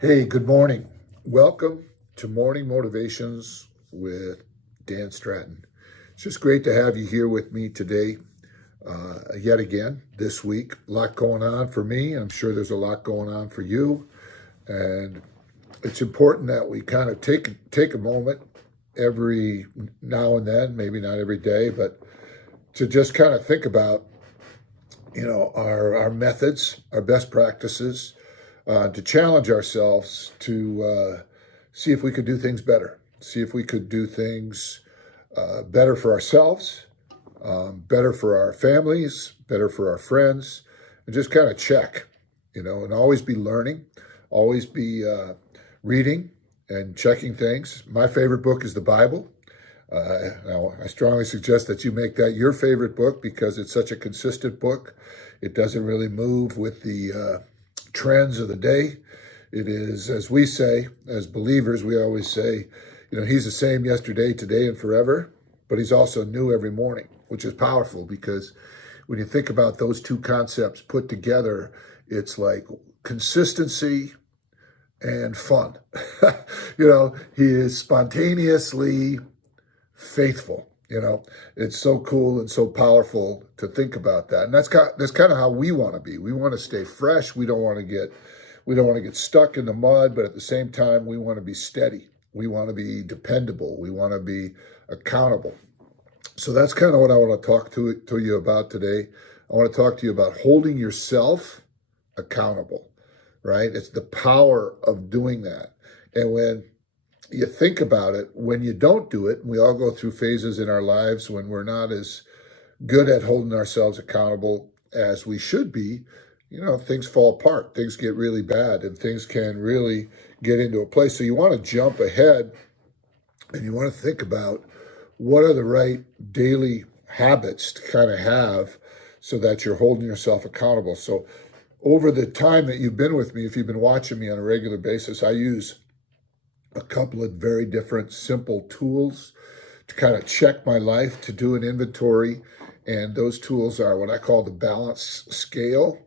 Hey, good morning. Welcome to Morning Motivations with Dan Stratton. It's just great to have you here with me today, yet again this week. A lot going on for me. I'm sure there's a lot going on for you. And it's important that we kind of take a moment every now and then, maybe not every day, but to just kind of think about, our methods, our best practices, to challenge ourselves to see if we could do things better, see if we could do things better for ourselves, better for our families, better for our friends, and just kind of check, and always be learning, always be reading and checking things. My favorite book is the Bible. Now, I strongly suggest that you make that your favorite book because it's such a consistent book. It doesn't really move with the trends of the day. It is, as we say, as believers, we always say, he's the same yesterday, today, and forever, but he's also new every morning, which is powerful because when you think about those two concepts put together, it's like consistency and fun. He is spontaneously faithful. It's so cool and so powerful to think about that, and that's kind of how we want to be. We want to stay fresh. We don't want to get stuck in the mud, but at the same time, we want to be steady. We want to be dependable. We want to be accountable. So that's kind of what I want to talk to you about today. I want to talk to you about holding yourself accountable. Right? It's the power of doing that, and when you think about it, when you don't do it, we all go through phases in our lives when we're not as good at holding ourselves accountable as we should be, things fall apart, things get really bad, and things can really get into a place. So you want to jump ahead and you want to think about what are the right daily habits to kind of have so that you're holding yourself accountable. So over the time that you've been with me, if you've been watching me on a regular basis, I use a couple of very different simple tools to kind of check my life, to do an inventory. And those tools are what I call the balance scale.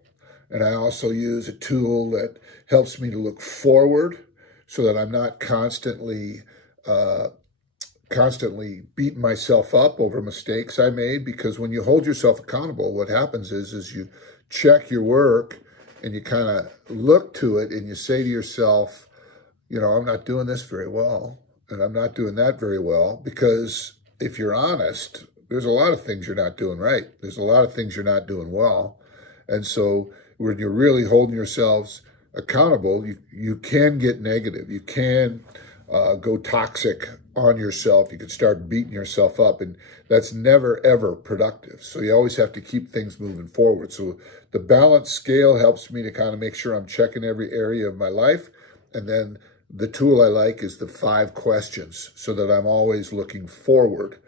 And I also use a tool that helps me to look forward so that I'm not constantly beating myself up over mistakes I made. Because when you hold yourself accountable, what happens is you check your work and you kind of look to it and you say to yourself, I'm not doing this very well, and I'm not doing that very well, because if you're honest, there's a lot of things you're not doing right. There's a lot of things you're not doing well. And so when you're really holding yourselves accountable, you can get negative. You can go toxic on yourself. You can start beating yourself up, and that's never, ever productive. So you always have to keep things moving forward. So the balance scale helps me to kind of make sure I'm checking every area of my life. And then the tool I like is the 5 questions so that I'm always looking forward.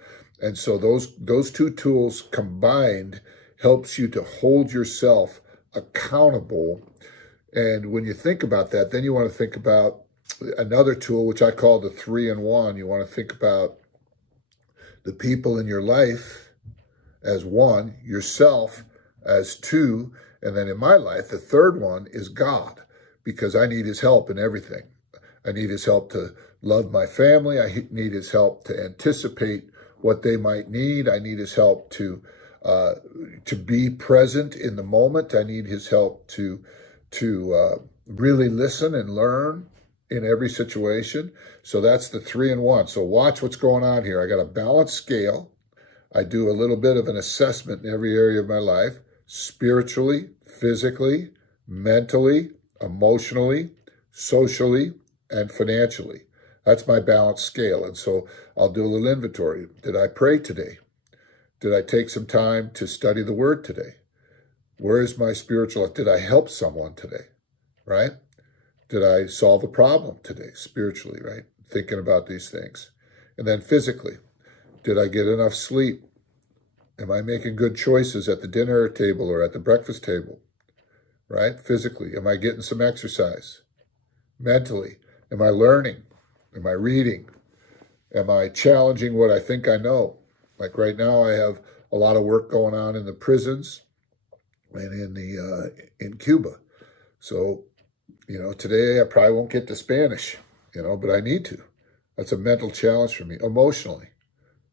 And so those two tools combined helps you to hold yourself accountable. And when you think about that, then you want to think about another tool, which I call the 3-in-1. You want to think about the people in your life as 1, yourself as 2, and then in my life, the third one is God, because I need his help in everything. I need his help to love my family. I need his help to anticipate what they might need. I need his help to be present in the moment. I need his help to really listen and learn in every situation. So that's the 3-in-1. So watch what's going on here. I got a balanced scale. I do a little bit of an assessment in every area of my life, spiritually, physically, mentally, emotionally, socially, and financially. That's my balance scale. And so I'll do a little inventory. Did I pray today? Did I take some time to study the word today? Where is my spiritual? Did I help someone today? Right? Did I solve a problem today spiritually? Right? Thinking about these things. And then physically, did I get enough sleep? Am I making good choices at the dinner table or at the breakfast table? Right? Physically, am I getting some exercise? Mentally, am I learning? Am I reading? Am I challenging what I think I know? Like right now, I have a lot of work going on in the prisons and in Cuba. So Today I probably won't get to Spanish, but I need to. That's a mental challenge for me emotionally,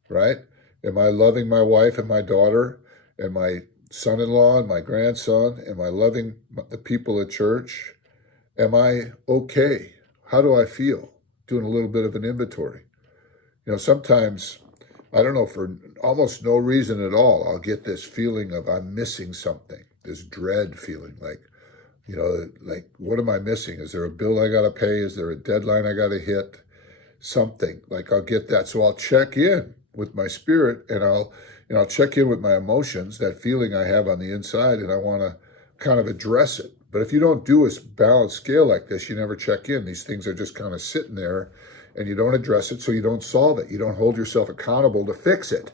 right? Am I loving my wife and my daughter and my son-in-law and my grandson? Am I loving the people at church? Am I okay? How do I feel? Doing a little bit of an inventory. Sometimes, I don't know, for almost no reason at all, I'll get this feeling of I'm missing something, this dread feeling like, what am I missing? Is there a bill I got to pay? Is there a deadline I got to hit? Something like I'll get that. So I'll check in with my spirit and I'll check in with my emotions, that feeling I have on the inside, and I want to kind of address it. But if you don't do a balanced scale like this, you never check in. These things are just kind of sitting there and you don't address it, so you don't solve it. You don't hold yourself accountable to fix it.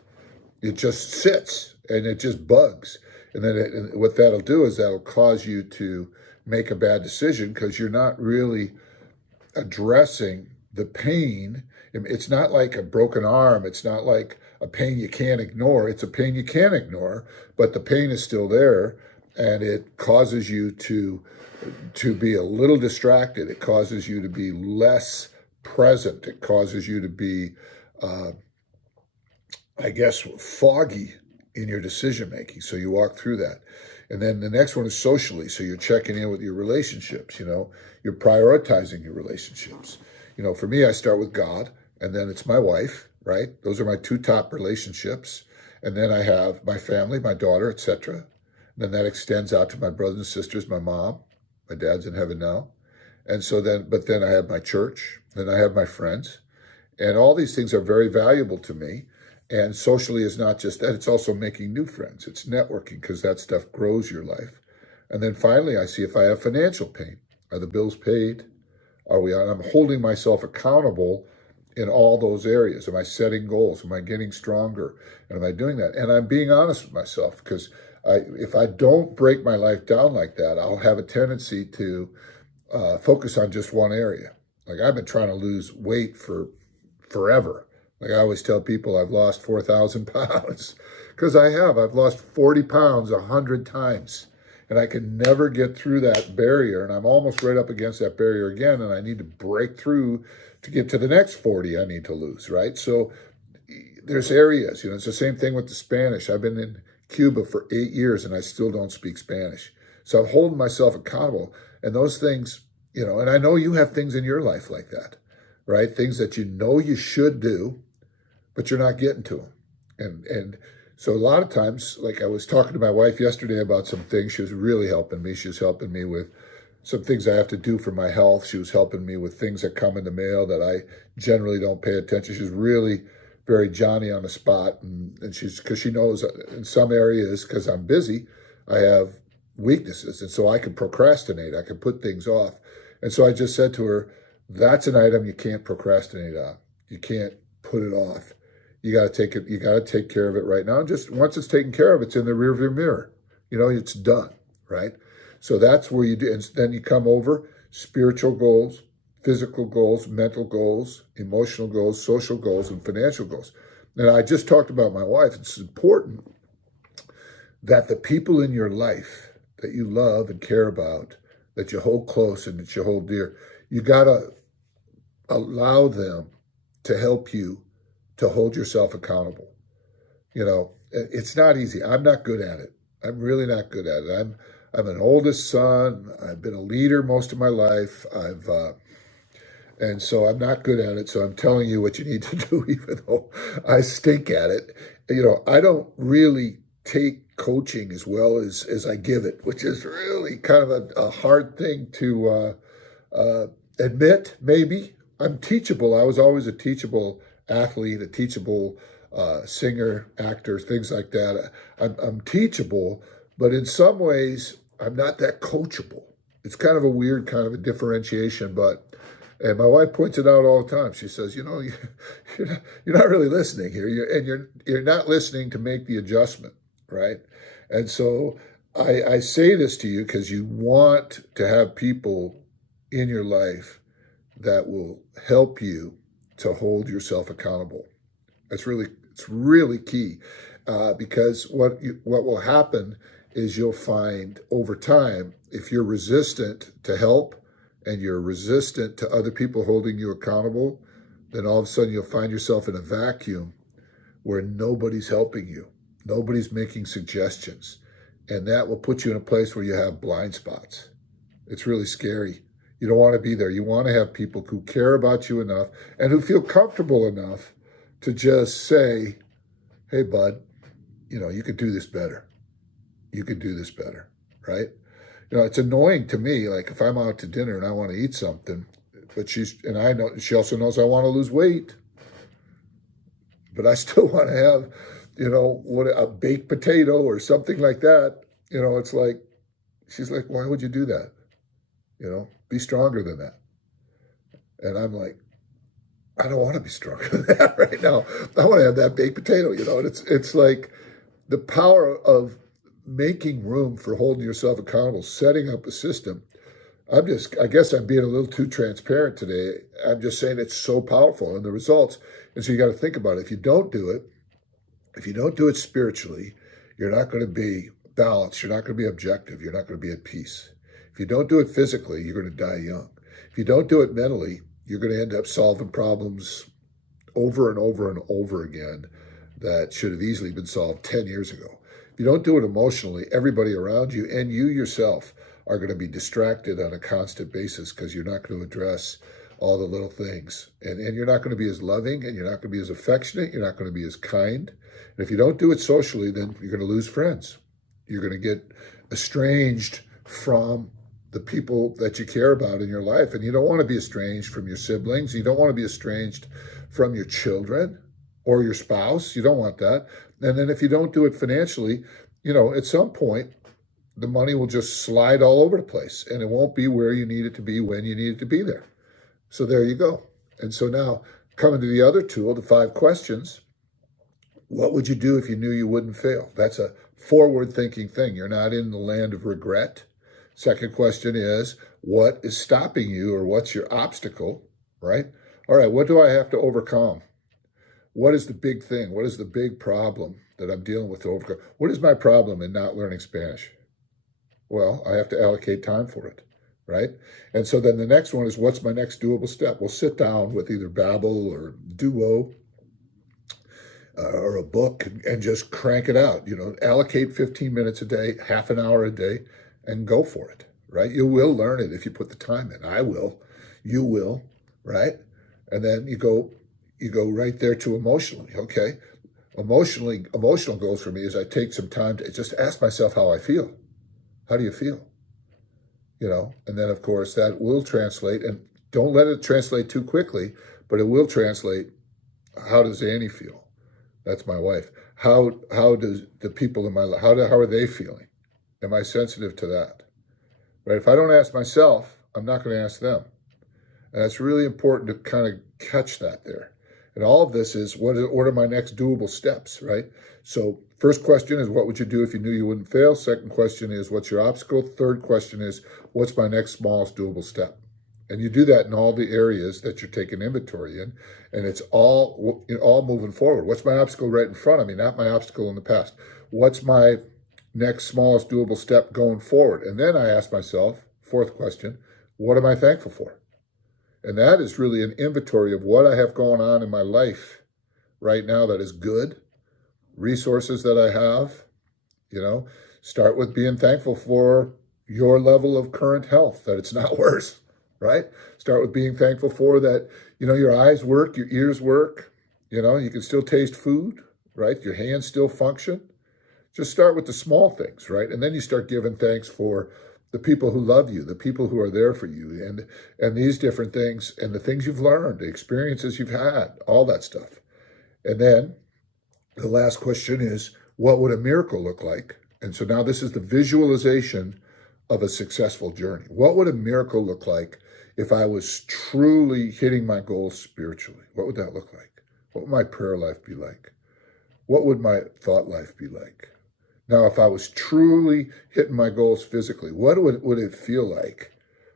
It just sits and it just bugs. And then what that'll do is that'll cause you to make a bad decision because you're not really addressing the pain. It's not like a broken arm. It's not like a pain you can't ignore. It's a pain you can ignore, but the pain is still there, and it causes you to be a little distracted. It causes you to be less present. It causes you to be, foggy in your decision making. So you walk through that. And then the next one is socially. So you're checking in with your relationships, you're prioritizing your relationships. For me, I start with God, and then it's my wife, right? Those are my two top relationships. And then I have my family, my daughter, etc. Then that extends out to my brothers and sisters, my mom, my dad's in heaven now. And so but then I have my church, then I have my friends. And all these things are very valuable to me. And socially is not just that, it's also making new friends. It's networking, because that stuff grows your life. And then finally, I see if I have financial pain. Are the bills paid? I'm holding myself accountable in all those areas. Am I setting goals? Am I getting stronger? And am I doing that? And I'm being honest with myself, because if I don't break my life down like that, I'll have a tendency to focus on just one area. Like I've been trying to lose weight for forever. Like I always tell people, I've lost 4,000 pounds because I've lost 40 pounds 100 times, and I can never get through that barrier. And I'm almost right up against that barrier again. And I need to break through to get to the next 40 I need to lose. Right. So there's areas, it's the same thing with the Spanish. I've been in Cuba for 8 years and I still don't speak Spanish. So I'm holding myself accountable, and those things, and I know you have things in your life like that, right? Things that you should do, but you're not getting to them. And so a lot of times, like I was talking to my wife yesterday about some things, she was really helping me. She was helping me with some things I have to do for my health. She was helping me with things that come in the mail that I generally don't pay attention. She's really very Johnny on the spot. And because she knows in some areas, because I'm busy, I have weaknesses. And so I can procrastinate. I can put things off. And so I just said to her, that's an item you can't procrastinate on. You can't put it off. You got to take it. You got to take care of it right now. And just once it's taken care of, it's in the rearview mirror. It's done, right? So that's where you do. And then you come over spiritual goals, physical goals, mental goals, emotional goals, social goals, and financial goals. And I just talked about my wife. It's important that the people in your life that you love and care about, that you hold close and that you hold dear, you got to allow them to help you to hold yourself accountable. It's not easy. I'm not good at it. I'm really not good at it. I'm an oldest son. I've been a leader most of my life. And so I'm not good at it. So I'm telling you what you need to do, even though I stink at it. I don't really take coaching as well as I give it, which is really kind of a hard thing to admit, maybe. I'm teachable. I was always a teachable athlete, a teachable singer, actor, things like that. I'm teachable, but in some ways, I'm not that coachable. It's kind of a weird kind of a differentiation, and my wife points it out all the time. She says, you're not really listening here, you're not listening to make the adjustment, right? And so I say this to you because you want to have people in your life that will help you to hold yourself accountable. It's really key, because what will happen is you'll find over time, if you're resistant to help, and you're resistant to other people holding you accountable, then all of a sudden you'll find yourself in a vacuum where nobody's helping you. Nobody's making suggestions. And that will put you in a place where you have blind spots. It's really scary. You don't want to be there. You want to have people who care about you enough and who feel comfortable enough to just say, hey, bud, you could do this better. You could do this better, right? It's annoying to me, like if I'm out to dinner and I want to eat something, but she also knows I want to lose weight, but I still want to have, a baked potato or something like that. It's like, she's like, why would you do that? Be stronger than that. And I'm like, I don't want to be stronger than that right now. I want to have that baked potato, and it's like the power of making room for holding yourself accountable, setting up a system. I guess I'm being a little too transparent today. I'm just saying it's so powerful and the results. And so you got to think about it. If you don't do it spiritually, you're not going to be balanced. You're not going to be objective. You're not going to be at peace. If you don't do it physically, you're going to die young. If you don't do it mentally, you're going to end up solving problems over and over and over again that should have easily been solved 10 years ago. If you don't do it emotionally, everybody around you and you yourself are going to be distracted on a constant basis because you're not going to address all the little things. And you're not going to be as loving, and you're not going to be as affectionate. You're not going to be as kind. And if you don't do it socially, then you're going to lose friends. You're going to get estranged from the people that you care about in your life. And you don't want to be estranged from your siblings. You don't want to be estranged from your children or your spouse. You don't want that. And then if you don't do it financially, at some point, the money will just slide all over the place and it won't be where you need it to be when you need it to be there. So there you go. And so now coming to the other tool, the 5 questions, what would you do if you knew you wouldn't fail? That's a forward-thinking thing. You're not in the land of regret. Second question is, what is stopping you, or what's your obstacle, right? All right, what do I have to overcome? What is the big thing? What is the big problem that I'm dealing with to overcome? What is my problem in not learning Spanish? Well, I have to allocate time for it, right? And so then the next one is, what's my next doable step? We'll sit down with either Babbel or Duo or a book and just crank it out. Allocate 15 minutes a day, half an hour a day, and go for it, right? You will learn it if you put the time in. I will. You will, right? And then you go right there to emotionally, okay? Emotional goals for me is I take some time to just ask myself how I feel. How do you feel? And then of course that will translate, and don't let it translate too quickly, but it will translate. How does Annie feel? That's my wife. How does the people in my life, how are they feeling? Am I sensitive to that? Right? If I don't ask myself, I'm not going to ask them. And it's really important to kind of catch that there. And all of this is, what are my next doable steps, right? So first question is, what would you do if you knew you wouldn't fail? Second question is, what's your obstacle? Third question is, what's my next smallest doable step? And you do that in all the areas that you're taking inventory in, and it's all moving forward. What's my obstacle right in front of me, not my obstacle in the past? What's my next smallest doable step going forward? And then I ask myself, fourth question, what am I thankful for? And that is really an inventory of what I have going on in my life right now that is good, resources that I have. Start with being thankful for your level of current health, that it's not worse, right? Start with being thankful for that, your eyes work, your ears work, you can still taste food, right? Your hands still function. Just start with the small things, right? And then you start giving thanks for the people who love you, the people who are there for you, and these different things, and the things you've learned, the experiences you've had, all that stuff. And then the last question is, what would a miracle look like? And so now this is the visualization of a successful journey. What would a miracle look like if I was truly hitting my goals spiritually? What would that look like? What would my prayer life be like? What would my thought life be like? Now, if I was truly hitting my goals physically, what would it feel like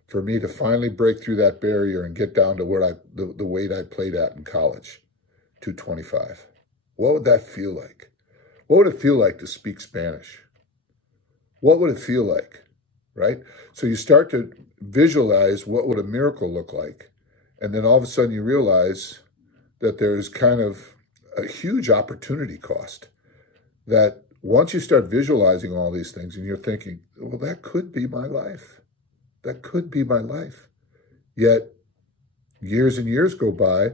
for me to finally break through that barrier and get down to where the weight I played at in college, 225? What would that feel like? What would it feel like to speak Spanish? What would it feel like right? So you start to visualize what would a miracle look like. And then all of a sudden you realize that there's kind of a huge opportunity cost, that once you start visualizing all these things and you're thinking, well, that could be my life. That could be my life. Yet years and years go by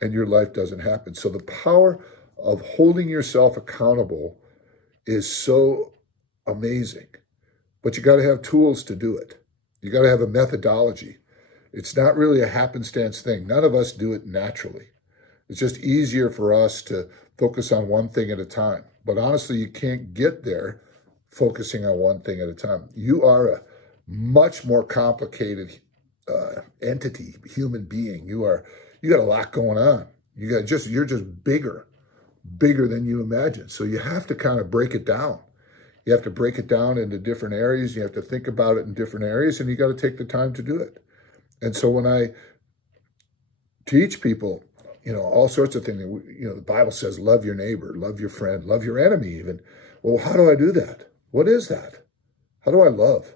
and your life doesn't happen. So the power of holding yourself accountable is so amazing. But you got to have tools to do it. You got to have a methodology. It's not really a happenstance thing. None of us do it naturally. It's just easier for us to focus on one thing at a time. But honestly, you can't get there focusing on one thing at a time. You are a much more complicated entity, human being. You got a lot going on. You're just bigger than you imagine. So you have to kind of break it down. You have to break it down into different areas. You have to think about it in different areas, and you got to take the time to do it. And so when I teach people, all sorts of things, the Bible says, love your neighbor, love your friend, love your enemy even. Well, how do I do that? What is that? How do I love?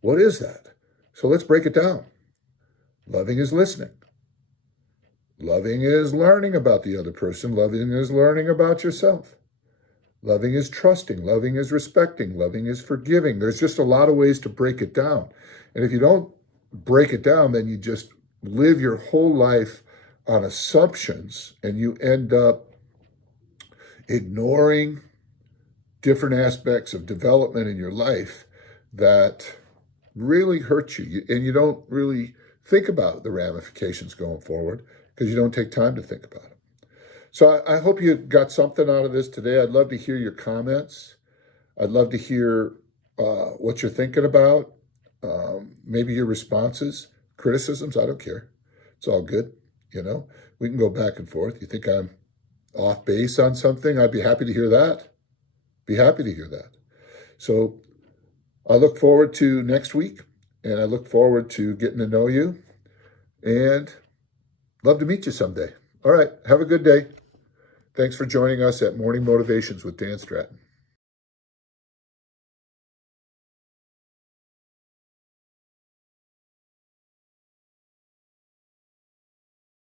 What is that? So let's break it down. Loving is listening. Loving is learning about the other person. Loving is learning about yourself. Loving is trusting. Loving is respecting. Loving is forgiving. There's just a lot of ways to break it down. And if you don't break it down, then you just live your whole life on assumptions, and you end up ignoring different aspects of development in your life that really hurt you. And you don't really think about the ramifications going forward because you don't take time to think about it. So I hope you got something out of this today. I'd love to hear your comments. I'd love to hear what you're thinking about, maybe your responses, criticisms. I don't care. It's all good. We can go back and forth. You think I'm off base on something? I'd be happy to hear that. Be happy to hear that. So I look forward to next week, and I look forward to getting to know you, and love to meet you someday. All right. Have a good day. Thanks for joining us at Morning Motivations with Dan Stratton.